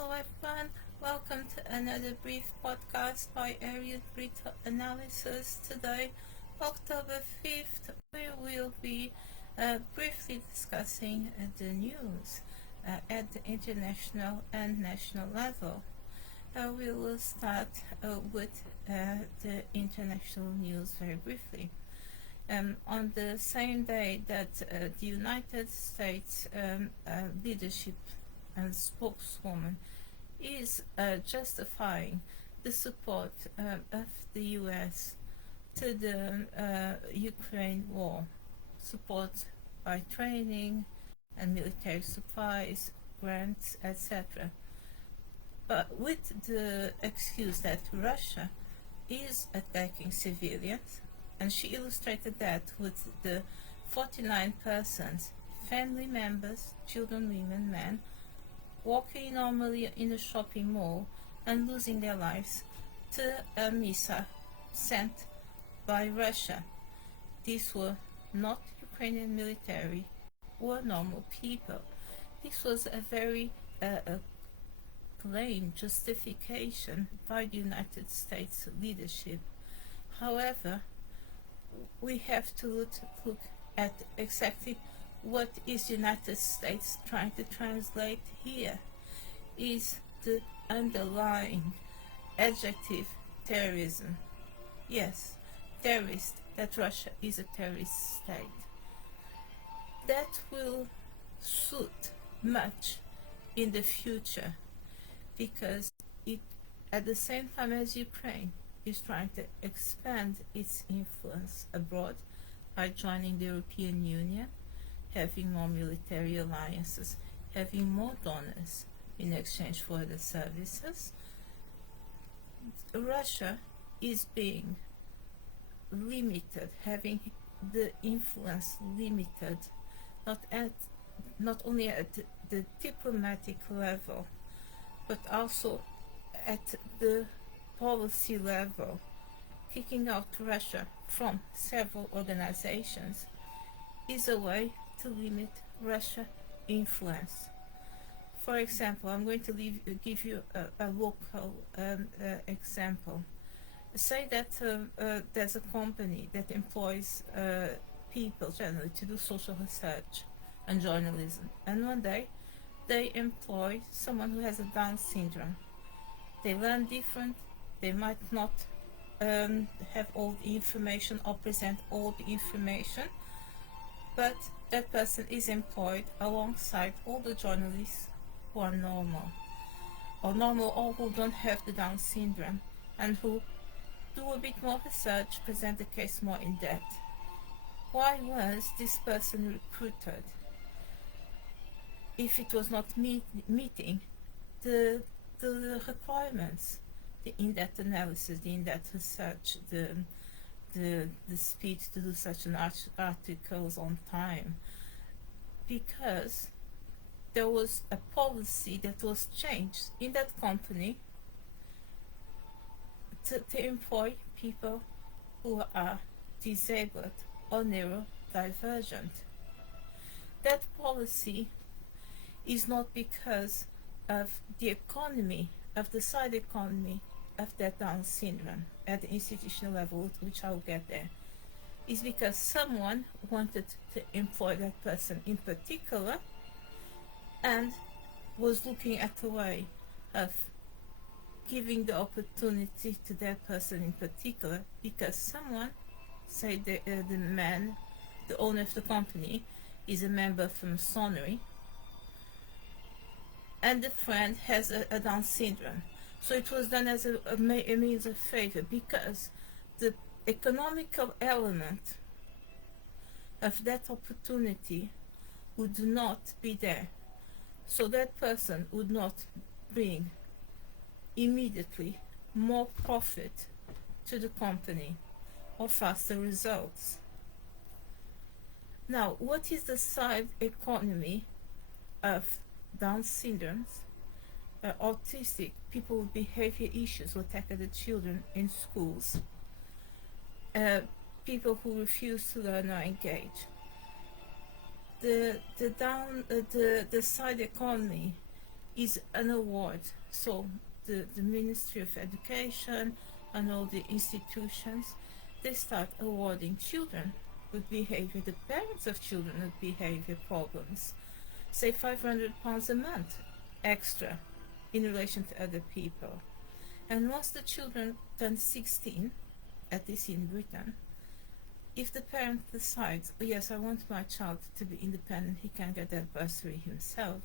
Hello everyone, welcome to another brief podcast by Area Grid Analysis. Today, October 5th, we will be briefly discussing the news at the international and national level. We will start with the international news very briefly. On the same day that the United States leadership and spokeswoman is justifying the support of the US to the Ukraine war, support by training and military supplies, grants, etc. But with the excuse that Russia is attacking civilians, and she illustrated that with the 49 persons, family members, children, women, men, walking normally in a shopping mall and losing their lives to a missile sent by Russia. These were not Ukrainian military or normal people. This was a very plain justification by the United States leadership. However, we have to look at exactly what is the United States trying to translate here. Is the underlying adjective terrorism. Yes, terrorist, that Russia is a terrorist state. That will suit much in the future because it, at the same time as Ukraine is trying to expand its influence abroad by joining the European Union, having more military alliances, having more donors in exchange for the services, Russia is being limited, having the influence limited, not only at the diplomatic level, but also at the policy level, kicking out Russia from several organizations is a way to limit Russia influence. For example, I'm going to give you a local example. Say that there's a company that employs people generally to do social research and journalism, and one day they employ someone who has a Down syndrome. They learn different, they might not have all the information or present all the information, but that person is employed alongside all the journalists who are normal or who don't have the Down syndrome and who do a bit more research, present the case more in depth. Why was this person recruited if it was not meeting the requirements, the in-depth analysis, the in-depth research, the speed to do such an articles on time? Because there was a policy that was changed in that company to employ people who are disabled or neurodivergent. That policy is not because of the economy, of the side economy of that Down syndrome at the institutional level, which I'll get there. Is because someone wanted to employ that person in particular and was looking at a way of giving the opportunity to that person in particular because someone, say the man, the owner of the company, is a member of Masonry, and the friend has a Down syndrome. So it was done as a means of favor because the economical element of that opportunity would not be there. So that person would not bring immediately more profit to the company or faster results. Now, what is the side economy of Down syndromes, autistic, people with behavior issues who attack other children in schools, people who refuse to learn or engage? The side economy is an award. So the Ministry of Education and all the institutions, they start awarding children with behavior, the parents of children with behavior problems, say £500 a month extra in relation to other people. And once the children turn 16, at least in Britain, if the parent decides, oh, yes, I want my child to be independent, he can get that bursary himself,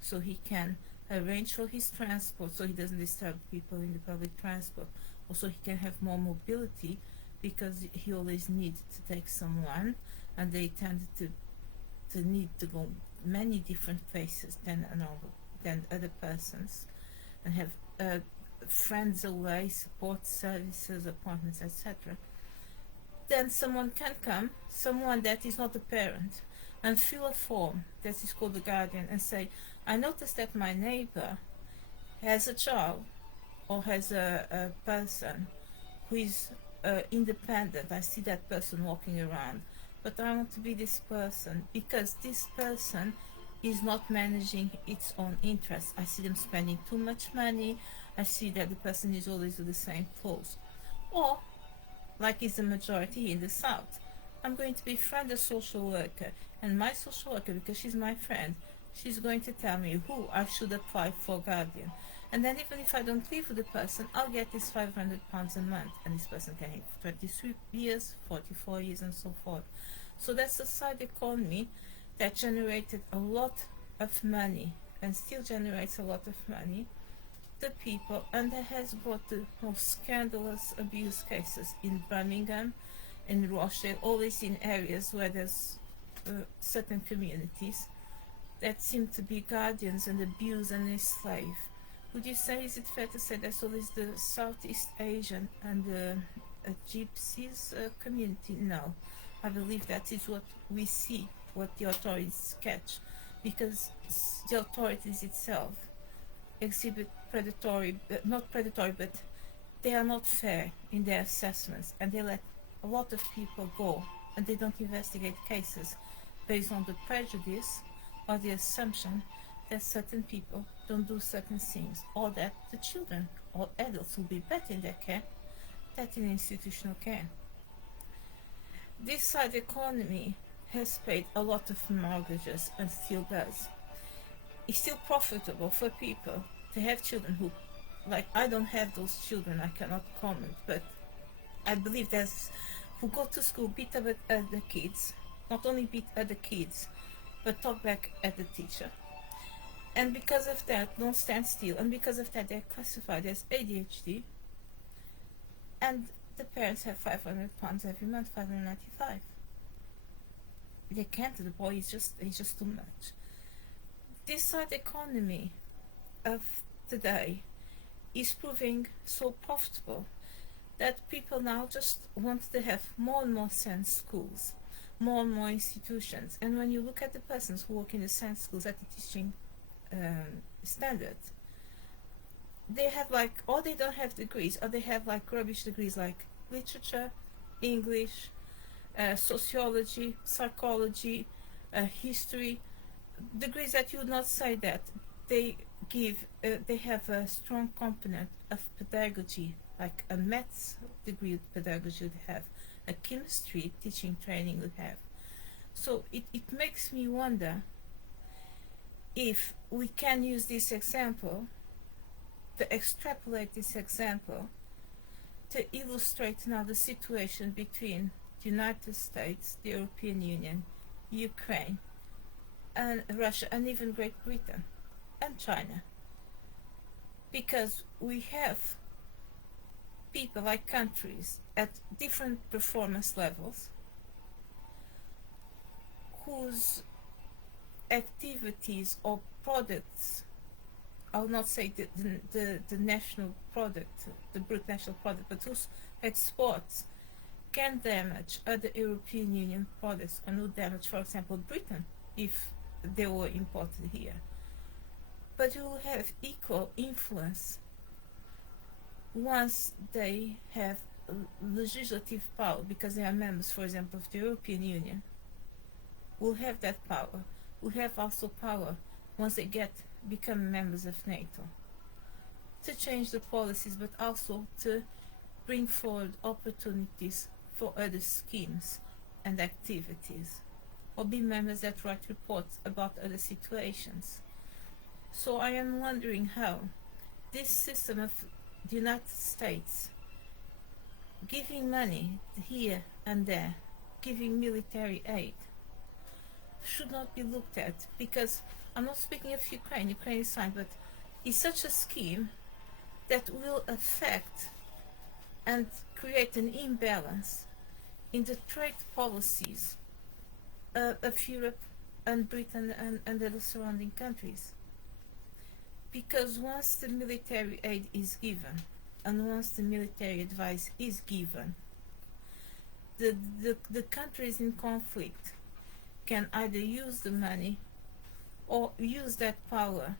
so he can arrange for his transport so he doesn't disturb people in the public transport. Also, he can have more mobility because he always needs to take someone, and they tend to need to go many different places than other persons, and have friends away, support services, appointments, etc. Then someone can come, someone that is not a parent, and fill a form that is called the guardian and say, I noticed that my neighbor has a child or has a person who is independent. I see that person walking around, but I want to be this person because this person is not managing its own interests. I see them spending too much money. I see that the person is always with the same clothes. Or, like is the majority in the South, I'm going to befriend a social worker, and my social worker, because she's my friend, she's going to tell me who I should apply for guardian. And then even if I don't live with the person, I'll get this £500 a month, and this person can have 23 years, 44 years, and so forth. So that's a side economy that generated a lot of money and still generates a lot of money to people, and that has brought the most scandalous abuse cases in Birmingham, in Rochdale, always in areas where there's certain communities that seem to be guardians and abuse and enslave. Would you say, is it fair to say that's always the Southeast Asian and the Gypsies community? No. I believe that is what we see, what the authorities catch, because the authorities itself exhibit predatory, not predatory, but they are not fair in their assessments, and they let a lot of people go, and they don't investigate cases based on the prejudice or the assumption that certain people don't do certain things, or that the children or adults will be better in their care than in institutional care. This side economy has paid a lot of mortgages and still does. It's still profitable for people to have children who, like, I don't have those children, I cannot comment, but I believe there's who go to school, beat up at other kids, not only beat other kids, but talk back at the teacher. And because of that, don't stand still, and because of that, they're classified as ADHD, and the parents have £500 every month, £595. They can't, the boy is just too much. This side economy of today is proving so profitable that people now just want to have more and more SEND schools, more and more institutions. And when you look at the persons who work in the SEND schools at the teaching standard, they have like, or they don't have degrees, or they have like rubbish degrees like literature, English, sociology, psychology, history, degrees that you would not say that they give. They have a strong component of pedagogy, like a maths degree of pedagogy would have, a chemistry teaching training would have. So it makes me wonder if we can use this example to extrapolate this example to illustrate now the situation between the United States, the European Union, Ukraine, and Russia, and even Great Britain and China. Because we have people, like countries, at different performance levels whose activities or products, I will not say the national product, the brute national product, but whose exports can damage other European Union products and would damage, for example, Britain if they were imported here. But you will have equal influence once they have legislative power, because they are members, for example, of the European Union. Will have that power. Will have also power once they get become members of NATO, to change the policies, but also to bring forward opportunities for other schemes and activities, or be members that write reports about other situations. So I am wondering how this system of the United States giving money here and there, giving military aid, should not be looked at, because I'm not speaking of Ukraine is fine, but it's such a scheme that will affect and create an imbalance in the trade policies of Europe and Britain and the surrounding countries. Because once the military aid is given and once the military advice is given, the countries in conflict can either use the money or use that power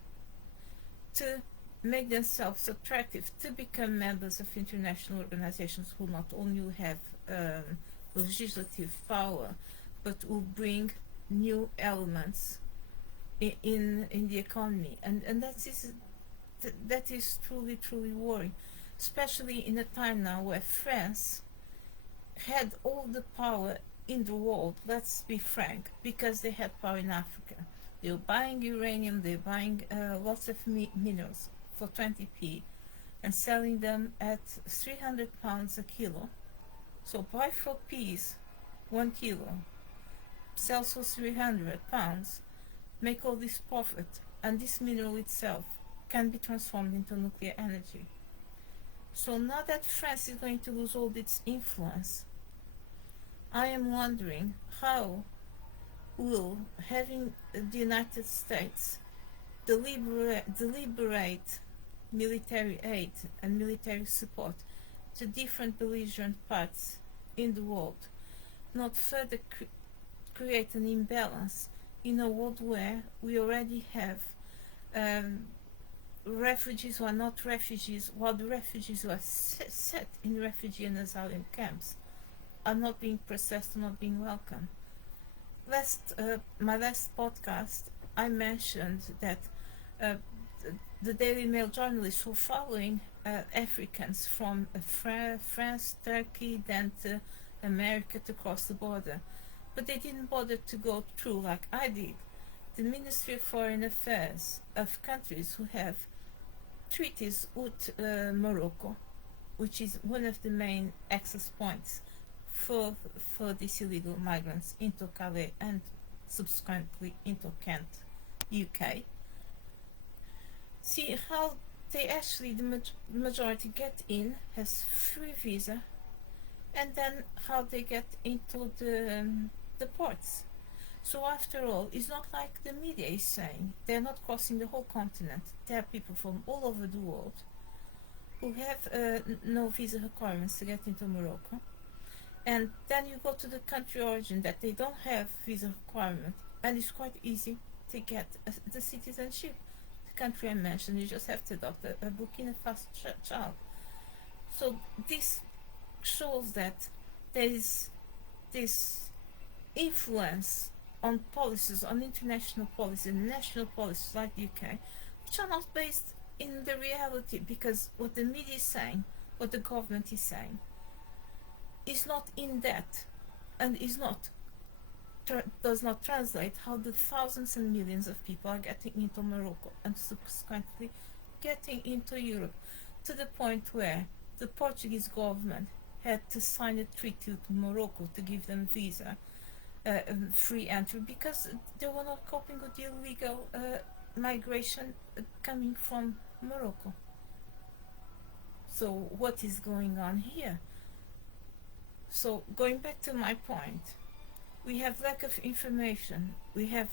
to make themselves attractive to become members of international organizations who not only have legislative power but will bring new elements in the economy, and that is truly worrying, especially in a time now where France had all the power in the world, let's be frank, because they had power in Africa. They were buying uranium, they were buying lots of minerals for 20p and selling them at 300 pounds a kilo. So buy for peas 1 kilo, sell for 300 pounds, make all this profit, and this mineral itself can be transformed into nuclear energy. So now that France is going to lose all its influence, I am wondering how will having the United States deliberate military aid and military support to different belligerent parts in the world not further create an imbalance in a world where we already have refugees who are not refugees, while the refugees who are set in refugee and asylum camps are not being processed, not being welcomed. My last podcast, I mentioned that the Daily Mail journalists were following Africans from France, Turkey, then to America to cross the border. But they didn't bother to go through, like I did, the Ministry of Foreign Affairs of countries who have treaties with Morocco, which is one of the main access points for these illegal migrants into Calais and subsequently into Kent, UK. See how they actually, the majority get in, has free visa, and then how they get into the ports. So after all, it's not like the media is saying. They're not crossing the whole continent. There are people from all over the world who have no visa requirements to get into Morocco. And then you go to the country origin that they don't have visa requirement, and it's quite easy to get the citizenship. The country I mentioned, you just have to adopt a Burkina Faso child. So this shows that there is this influence on policies, on international policies, and national policies like the UK, which are not based in the reality, because what the media is saying, what the government is saying, is not in that, and is not does not translate how the thousands and millions of people are getting into Morocco and subsequently getting into Europe, to the point where the Portuguese government had to sign a treaty with Morocco to give them visa free entry, because they were not coping with the illegal migration coming from Morocco. So what is going on here? So going back to my point, we have lack of information, we have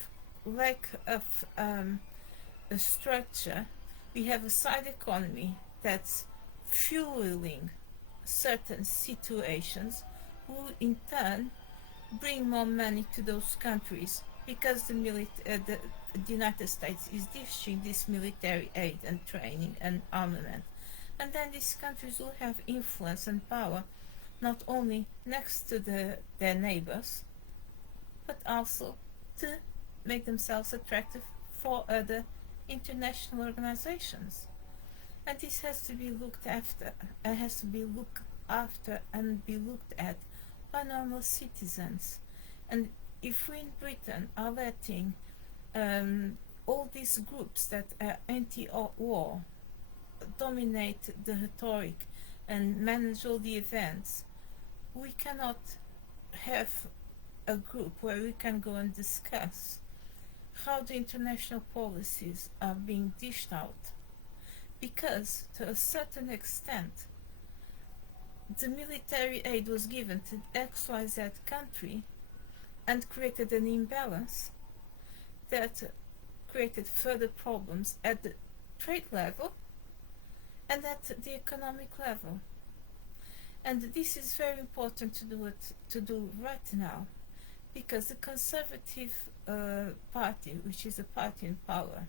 lack of a structure, we have a side economy that's fueling certain situations, who in turn bring more money to those countries, because the United States is dishing this military aid and training and armament. And then these countries will have influence and power, not only next to their neighbors, but also to make themselves attractive for other international organizations. And this has to be looked after, and be looked at by normal citizens. And if we in Britain are letting all these groups that are anti-war dominate the rhetoric and manage all the events, we cannot have a group where we can go and discuss how the international policies are being dished out. Because to a certain extent, the military aid was given to XYZ country and created an imbalance that created further problems at the trade level and at the economic level. And this is very important to do right now, because the Conservative Party, which is a party in power,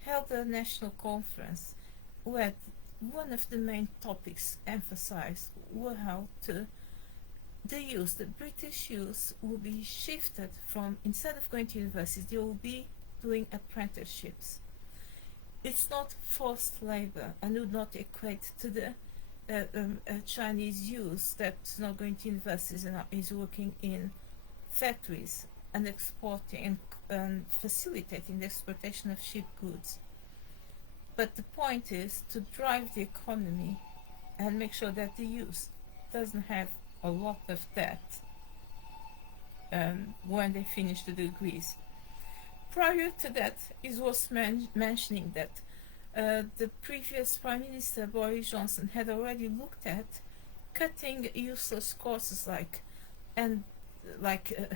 held a national conference where one of the main topics emphasized were how the British youth will be shifted from, instead of going to universities, they will be doing apprenticeships. It's not forced labor and would not equate to the Chinese youth that's not going to universities and is working in factories and exporting and facilitating the exportation of cheap goods. But the point is to drive the economy and make sure that the youth doesn't have a lot of debt when they finish the degrees. Prior to that, it was mentioning that the previous Prime Minister Boris Johnson had already looked at cutting useless courses like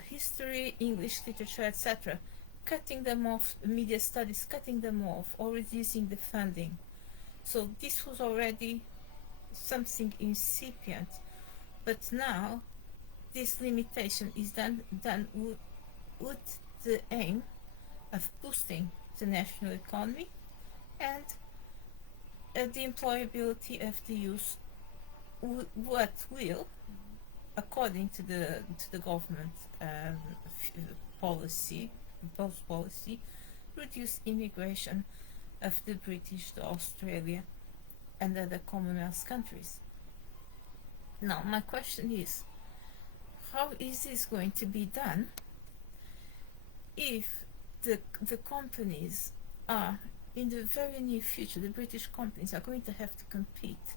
history, English literature, etc., cutting them off, media studies, cutting them off, or reducing the funding. So this was already something incipient, but now this limitation is done with the aim of boosting the national economy and the employability of the youth, what will, according to the government policy, reduce immigration of the British to Australia and other Commonwealth countries. Now, my question is, how is this going to be done if the companies are, in the very near future, the British companies are going to have to compete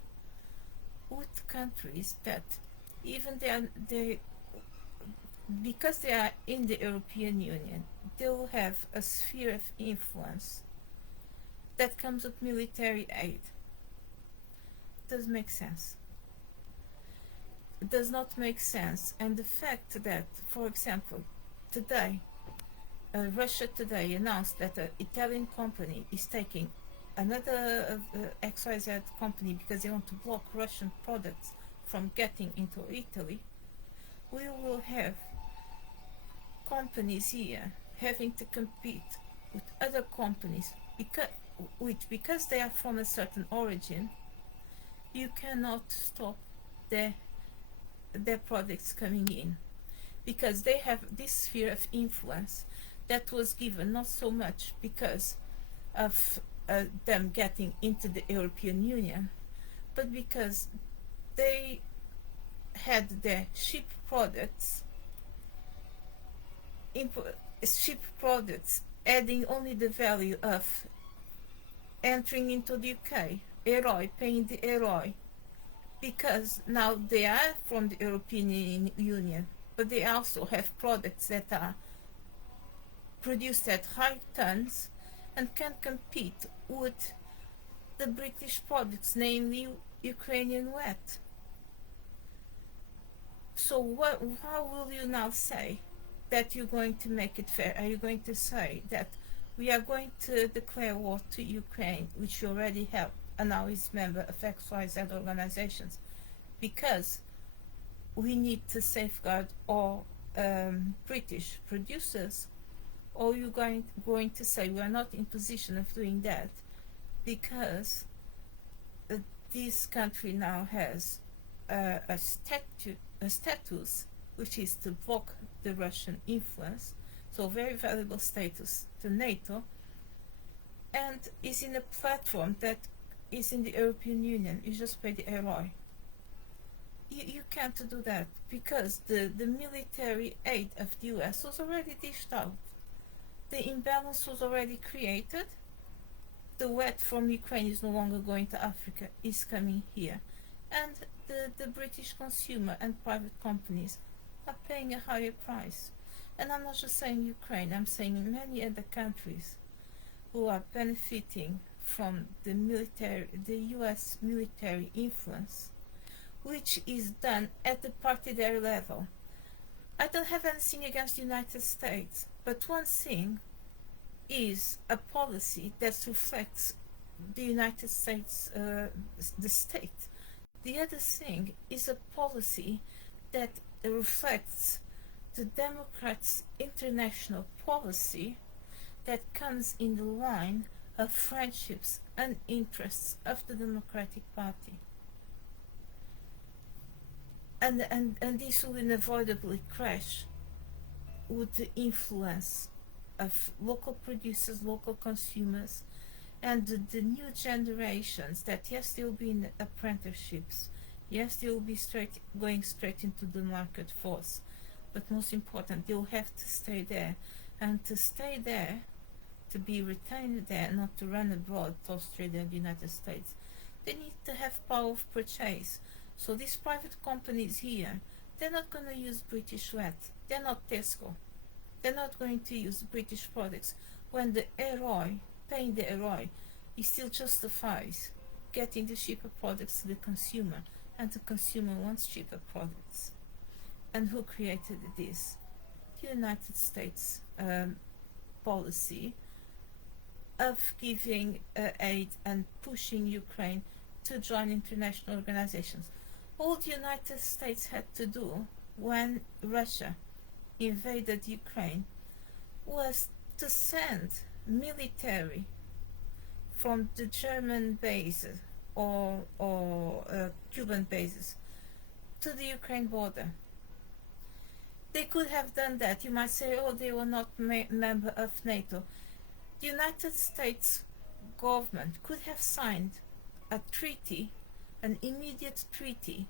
with countries that, even because they are in the European Union, they will have a sphere of influence that comes with military aid. Does make sense? It does not make sense. And the fact that, for example, today, Russia Today announced that an Italian company is taking another XYZ company because they want to block Russian products from getting into Italy. We will have companies here having to compete with other companies because they are from a certain origin. You cannot stop their products coming in, because they have this sphere of influence that was given not so much because of them getting into the European Union, but because they had their cheap products adding only the value of entering into the UK, EROI, paying the EROI, because now they are from the European Union, but they also have products that are produced at high tons and can compete with the British products, namely Ukrainian wheat. So how will you now say that you're going to make it fair? Are you going to say that we are going to declare war to Ukraine, which you already have, and now is member of XYZ organizations, because we need to safeguard all British producers? Or you're going to say we are not in position of doing that because this country now has a status which is to block the Russian influence, so very valuable status to NATO, and is in a platform that is in the European Union. You just pay the ROI. You can't do that because the military aid of the US was already dished out. The imbalance was already created. The wheat from Ukraine is no longer going to Africa, is coming here. And the British consumer and private companies are paying a higher price. And I'm not just saying Ukraine, I'm saying many other countries who are benefiting from the US military influence, which is done at the particular level. I don't have anything against the United States, but one thing is a policy that reflects the United States, the state. The other thing is a policy that reflects the Democrats' international policy that comes in the line of friendships and interests of the Democratic Party. And this will inevitably crash with the influence of local producers, local consumers, and the new generations that, yes, they'll be in apprenticeships, yes, they'll be going straight into the market force, but most important, they'll have to stay there. And to stay there, to be retained there, not to run abroad to Australia and the United States, they need to have power of purchase. So these private companies here, they're not going to use British wheat. They're not Tesco. They're not going to use British products when the ROI, paying the ROI, it still justifies getting the cheaper products to the consumer, and the consumer wants cheaper products. And who created this? The United States policy of giving aid and pushing Ukraine to join international organizations. All the United States had to do when Russia invaded Ukraine was to send military from the German bases or Cuban bases to the Ukraine border. They could have done that. You might say, oh, they were not member of NATO. The United States government could have signed a treaty, an immediate treaty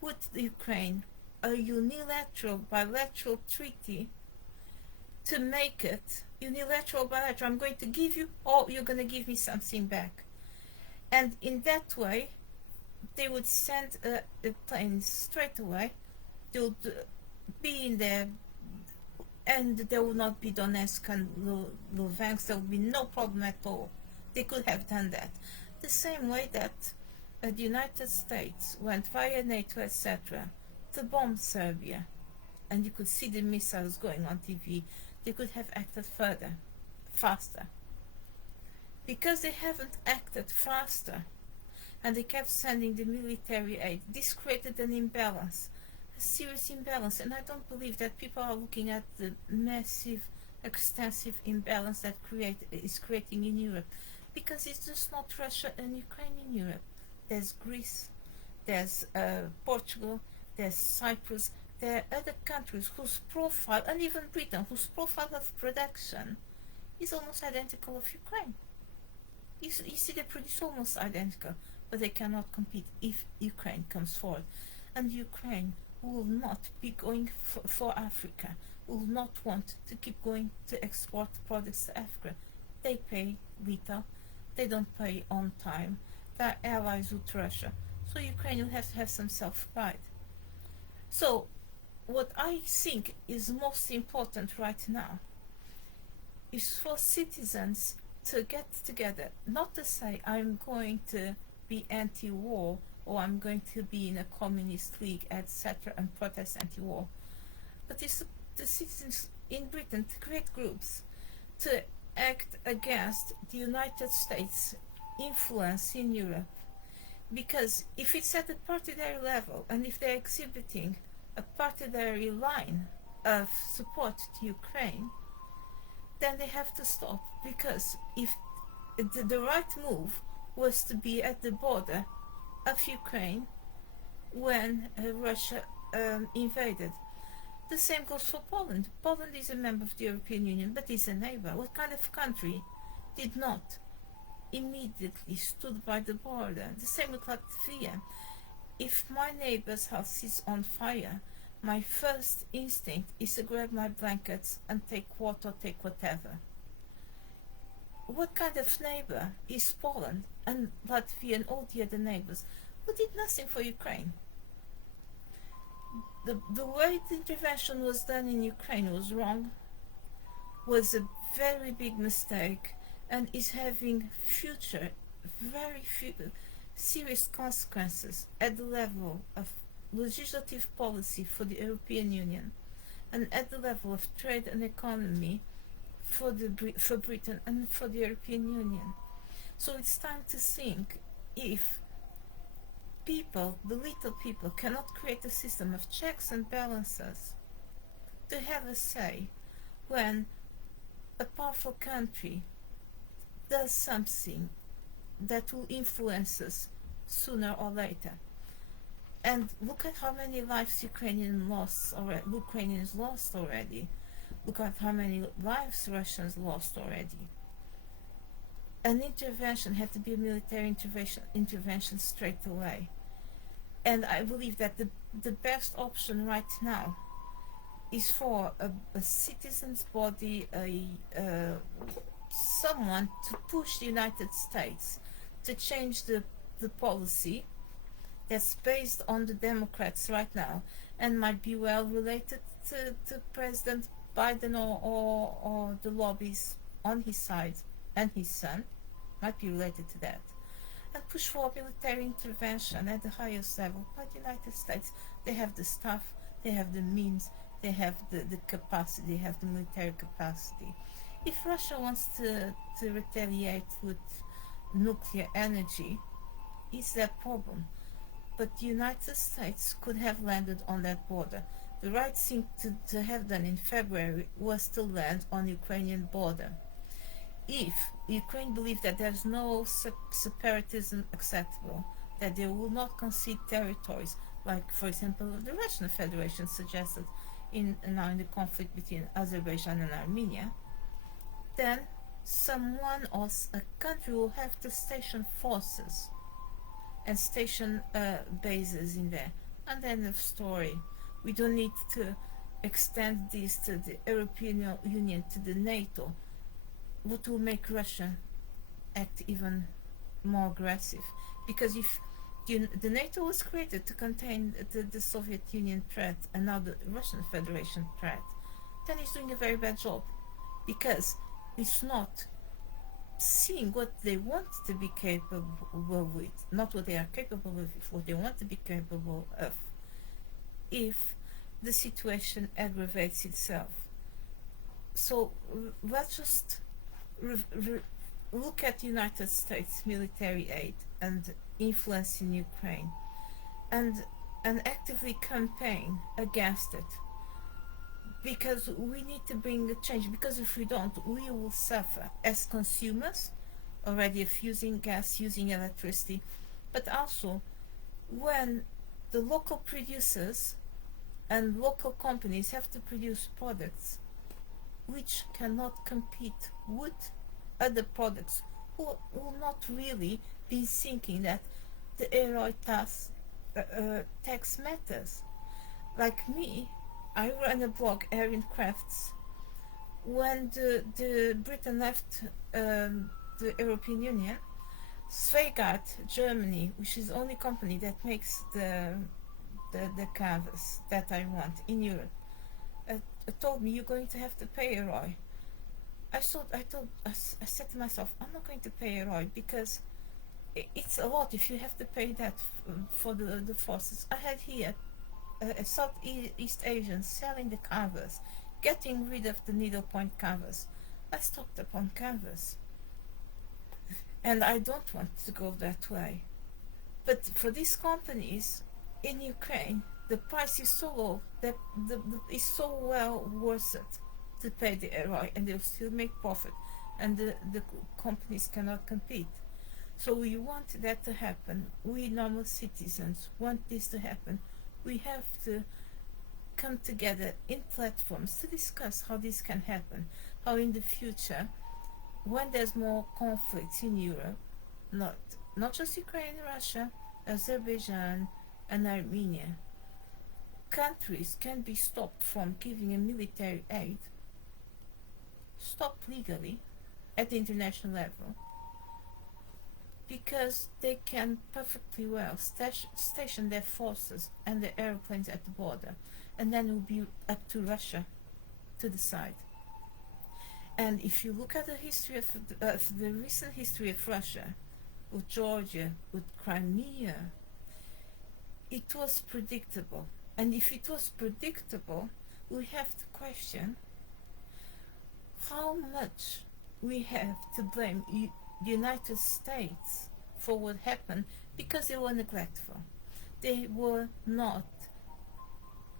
with Ukraine, a unilateral, bilateral treaty to make it unilateral, bilateral. I'm going to give you, or you're going to give me something back. And in that way, they would send a plane straight away. They would be in there, and there would not be Donetsk and Luhansk. There would be no problem at all. They could have done that. The same way that the United States went via NATO, etc., to bomb Serbia, and you could see the missiles going on TV. They could have acted further, faster. Because they haven't acted faster, and they kept sending the military aid, this created an imbalance, a serious imbalance, and I don't believe that people are looking at the massive, extensive imbalance that is creating in Europe, because it's just not Russia and Ukraine in Europe. There's Greece, there's Portugal, there's Cyprus, there are other countries whose profile, and even Britain, whose profile of production is almost identical of Ukraine. You see, they produce almost identical, but they cannot compete if Ukraine comes forward. And Ukraine will not be going for Africa, will not want to keep going to export products to Africa. They pay little, they don't pay on time, they're allies with Russia. So Ukraine will have to have some self-pride. So what I think is most important right now is for citizens to get together, not to say I'm going to be anti-war or I'm going to be in a communist league, etc., and protest anti-war, but it's the citizens in Britain to create groups to act against the United States influence in Europe. Because if it's at the particular level, and if they're exhibiting a particular line of support to Ukraine, then they have to stop. Because if the right move was to be at the border of Ukraine when Russia invaded. The same goes for Poland. Poland is a member of the European Union, but is a neighbor. What kind of country did not immediately stood by the border. The same with Latvia. If my neighbor's house is on fire, my first instinct is to grab my blankets and take water, take whatever. What kind of neighbor is Poland and Latvia and all the other neighbors who did nothing for Ukraine? The way the intervention was done in Ukraine was wrong, was a very big mistake, and is having future very serious consequences at the level of legislative policy for the European Union and at the level of trade and economy for Britain and for the European Union. So it's time to think, if people, the little people, cannot create a system of checks and balances to have a say when a powerful country does something that will influence us sooner or later. And look at how many lives Ukrainians lost already. Look at how many lives Russians lost already. An intervention had to be a military intervention straight away. And I believe that the best option right now is for a citizens' body, someone to push the United States to change the policy that's based on the Democrats right now and might be well related to President Biden or the lobbies on his side and his son, might be related to that, and push for military intervention at the highest level by the United States. They have the staff, they have the means, they have the capacity, they have the military capacity. If Russia wants to retaliate with nuclear energy, it's their problem. But the United States could have landed on that border. The right thing to have done in February was to land on the Ukrainian border. If Ukraine believes that there's no separatism acceptable, that they will not concede territories, like, for example, the Russian Federation suggested now in the conflict between Azerbaijan and Armenia, then someone or a country will have to station forces and station bases in there. And end of story. We don't need to extend this to the European Union, to the NATO, what will make Russia act even more aggressive. Because if the NATO was created to contain the Soviet Union threat and now the Russian Federation threat, then it's doing a very bad job, because it's not seeing what they want to be capable with, not what they are capable of, what they want to be capable of, if the situation aggravates itself. So let's just look at the United States military aid and influence in Ukraine, and actively campaign against it, because we need to bring a change. Because if we don't, we will suffer as consumers already of using gas, using electricity, but also when the local producers and local companies have to produce products which cannot compete with other products who will not really be thinking that the Aeroid tax matters. Like me, I run a blog, Aryan Crafts. When the Britain left the European Union, Zweigart, Germany, which is the only company that makes the canvas that I want in Europe, told me, you're going to have to pay a ROI. I said to myself, I'm not going to pay a ROI, because it's a lot if you have to pay that for the forces. I had here a Southeast Asian selling the canvas, getting rid of the needlepoint canvas. I stocked up on canvas, and I don't want to go that way. But for these companies in Ukraine, the price is so low that it's so well worth it to pay the ROI, and they'll still make profit, and the companies cannot compete. So we want that to happen. We normal citizens want this to happen. We have to come together in platforms to discuss how this can happen, how in the future when there's more conflicts in Europe, not just Ukraine and Russia, Azerbaijan and Armenia, countries can be stopped from giving a military aid, stopped legally at the international level, because they can perfectly well station their forces and their airplanes at the border, and then it will be up to Russia to decide. And if you look at the history of the recent history of Russia, with Georgia, with Crimea, it was predictable. And if it was predictable, we have to question how much we have to blame the United States for what happened, because they were neglectful. There were not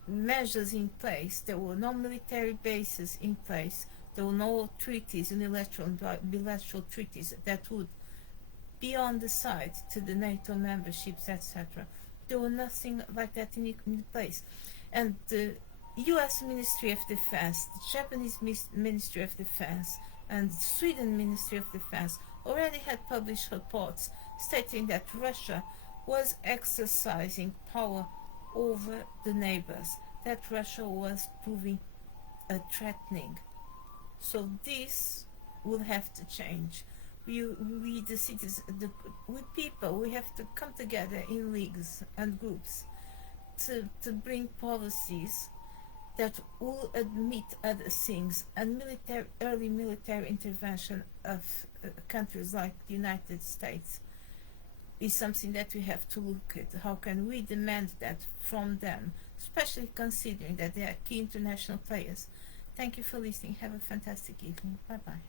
measures in place, there were no military bases in place, there were no treaties, unilateral and bilateral treaties that would be on the side to the NATO memberships, etc. There was nothing like that in place. And the US Ministry of Defense, the Japanese Ministry of Defense, and the Sweden Ministry of Defense already had published reports stating that Russia was exercising power over the neighbors, that Russia was proving threatening. So this will have to change. We the citizens, we people, we have to come together in leagues and groups to bring policies that will admit other things, and early military intervention of countries like the United States is something that we have to look at. How can we demand that from them, especially considering that they are key international players? Thank you for listening. Have a fantastic evening. Bye bye.